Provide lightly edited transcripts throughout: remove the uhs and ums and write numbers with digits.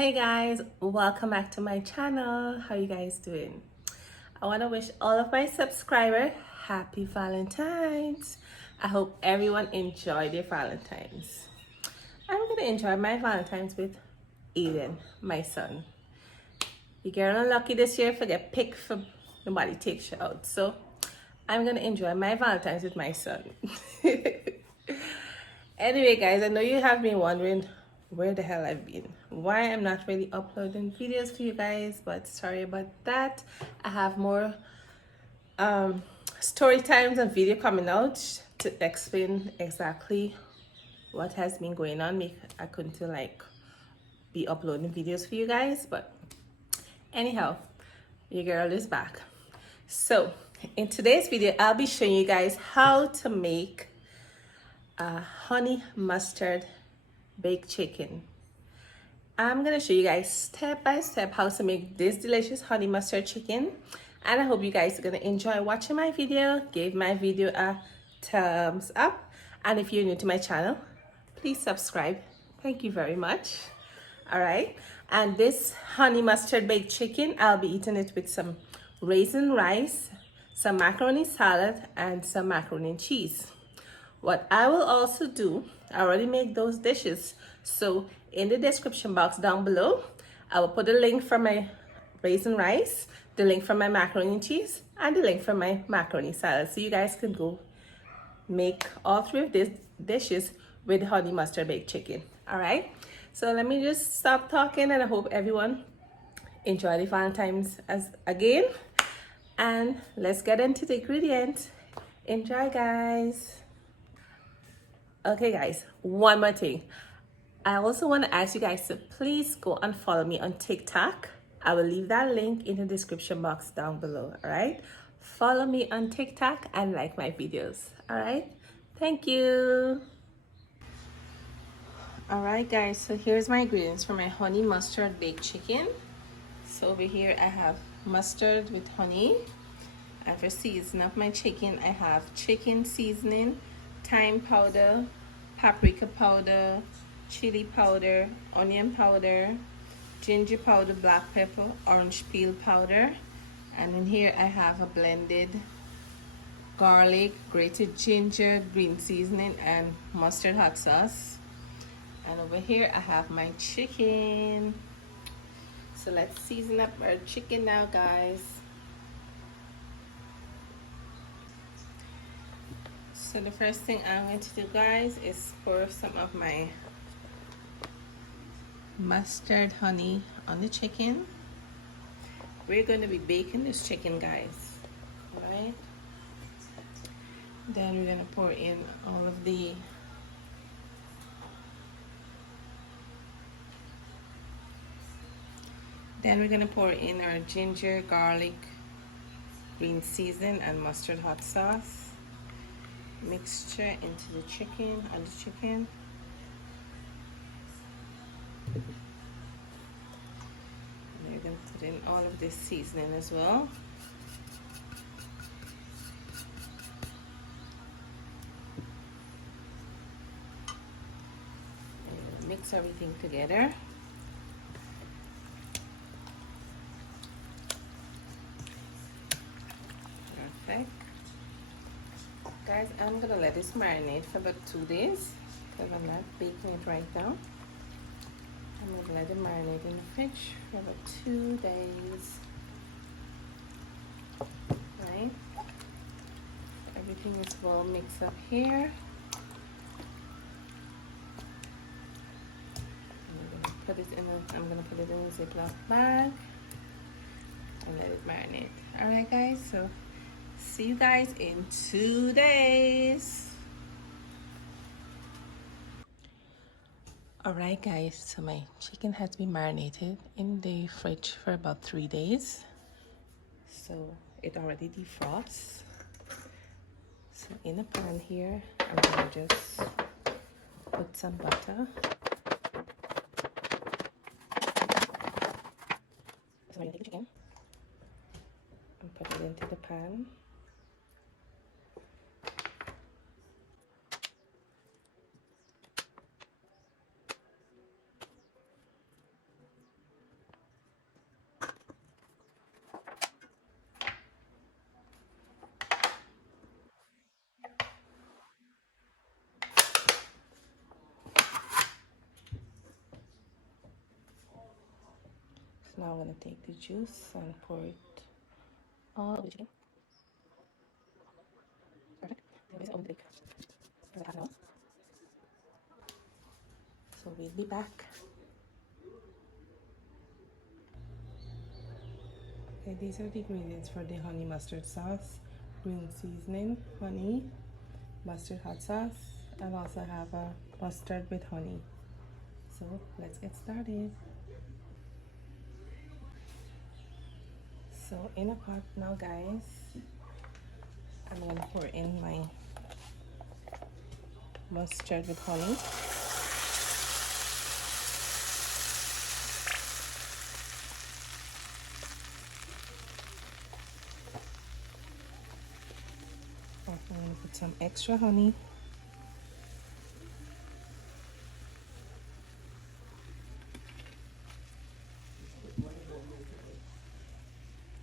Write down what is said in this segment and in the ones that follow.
Hey guys, welcome back to my channel. How you guys doing? I want to wish all of my subscribers happy Valentine's. I hope everyone enjoyed their Valentine's. I'm gonna enjoy my Valentine's with Aiden, my son. You get unlucky this year for get picked for nobody takes you out. So I'm gonna enjoy my Valentine's with my son. Anyway, guys, I know you have been wondering where the hell I've been. Why I'm not really uploading videos for you guys, but sorry about that. I have more story times and video coming out to explain exactly what has been going on. I couldn't be uploading videos for you guys, but anyhow, your girl is back. So in today's video, I'll be showing you guys how to make a honey mustard baked chicken. I'm gonna show you guys step by step how to make this delicious honey mustard chicken, and I hope you guys are gonna enjoy watching my video. Give my video a thumbs up, and if you're new to my channel, please subscribe. Thank you very much. All right, and this honey mustard baked chicken, I'll be eating it with some raisin rice, some macaroni salad, and some macaroni and cheese. What I will also do, I already made those dishes, so in the description box down below, I will put a link for my raisin rice, the link for my macaroni and cheese, and the link for my macaroni salad, so you guys can go make all three of these dishes with honey mustard baked chicken. All right, so let me just stop talking, and I hope everyone enjoy the Valentine's again, and let's get into the ingredients. Enjoy, guys. Okay guys, one more thing. I also want to ask you guys to please go and follow me on TikTok. I will leave that link in the description box down below. All right, follow me on TikTok and like my videos. All right, thank you. All right guys, so here's my ingredients for my honey mustard baked chicken. So over here I have mustard with honey, and for seasoning of my chicken I have chicken seasoning, thyme powder, paprika powder, chili powder, onion powder, ginger powder, black pepper, orange peel powder, and in here I have a blended garlic, grated ginger, green seasoning, and mustard hot sauce. And over here I have my chicken. So let's season up our chicken now, guys. So the first thing I'm going to do, guys, is pour some of my mustard honey on the chicken. We're going to be baking this chicken, guys. All right. Then we're going to pour in all of the our ginger, garlic, green season, and mustard hot sauce mixture into the chicken. And we're going to put in all of this seasoning as well. And mix everything together. Perfect. Guys, I'm gonna let this marinate for about 2 days because I'm not baking it right now. I'm gonna let it marinate in the fridge for about 2 days. Right? Everything is well mixed up here. I'm gonna put it in a Ziploc bag and let it marinate. Alright guys, so see you guys in 2 days. All right guys, so my chicken has been marinated in the fridge for about 3 days. So it already defrosts. So in a pan here, I'm gonna just put some butter. So I'm gonna take the chicken and put it into the pan. now I'm gonna take the juice and pour it all over the chicken. Perfect. This is only for like half an hour. So we'll be back. Okay, these are the ingredients for the honey mustard sauce: green seasoning, honey, mustard hot sauce, and also have a mustard with honey. So let's get started. So in a pot now, guys, I'm gonna pour in my mustard with honey. I'm gonna put some extra honey.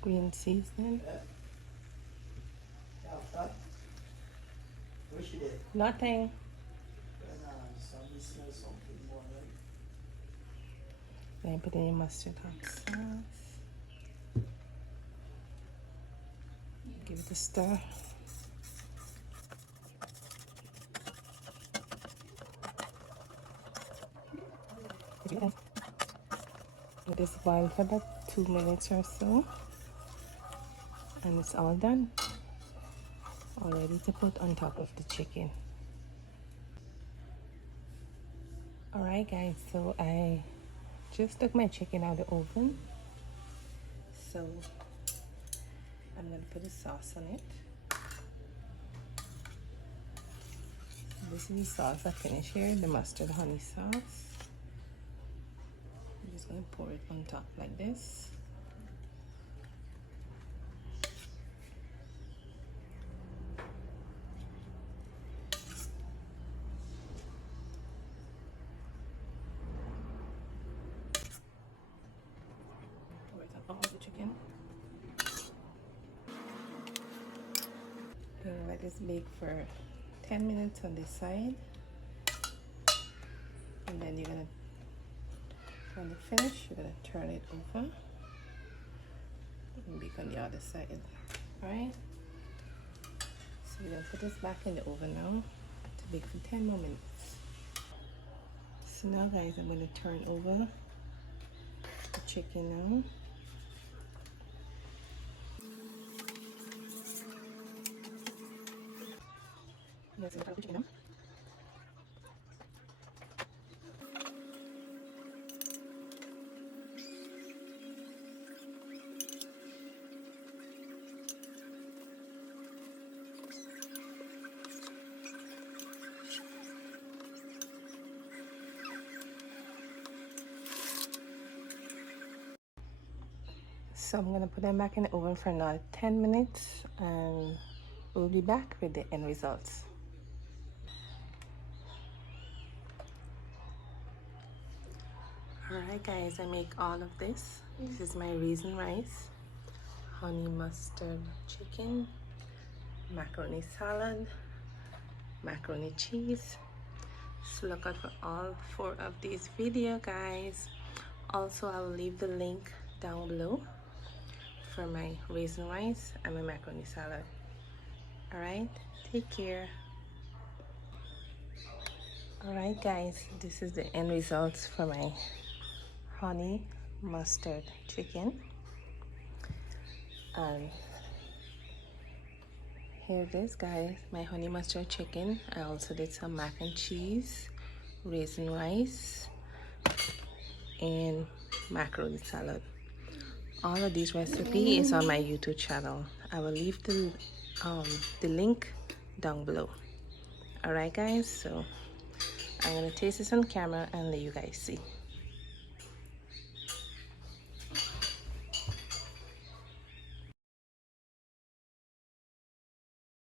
Green seasoning. Nothing. Then put in mustard hot sauce. Give it a stir. Let this boil for about 2 minutes or so, and it's all done. All ready to put on top of the chicken. Alright guys, so I just took my chicken out of the oven. So I'm gonna put the sauce on it. This is the sauce I finished here, the mustard honey sauce. I'm just gonna pour it on top like this. Pour it on all the chicken. And let this bake for 10 minutes on this side. And then you're gonna, when you finish, you're gonna turn it over and bake on the other side. Alright? So we're gonna put this back in the oven now to bake for 10 more minutes. So now guys, I'm gonna turn over the chicken now. Yes, I'm gonna put the chicken now. So I'm gonna put them back in the oven for another 10 minutes and we'll be back with the end results. Alright guys, I make all of this. This is my raisin rice, honey mustard chicken, macaroni salad, macaroni cheese. So look out for all 4 of these videos guys. Also I will leave the link down below for my raisin rice and my macaroni salad. Alright, take care. Alright guys, this is the end results for my honey mustard chicken. And here it is guys, my honey mustard chicken. I also did some mac and cheese, raisin rice, and macaroni salad. All of these recipes is on my YouTube channel. I will leave the link down below. Alright guys, so I'm gonna taste this on camera and let you guys see.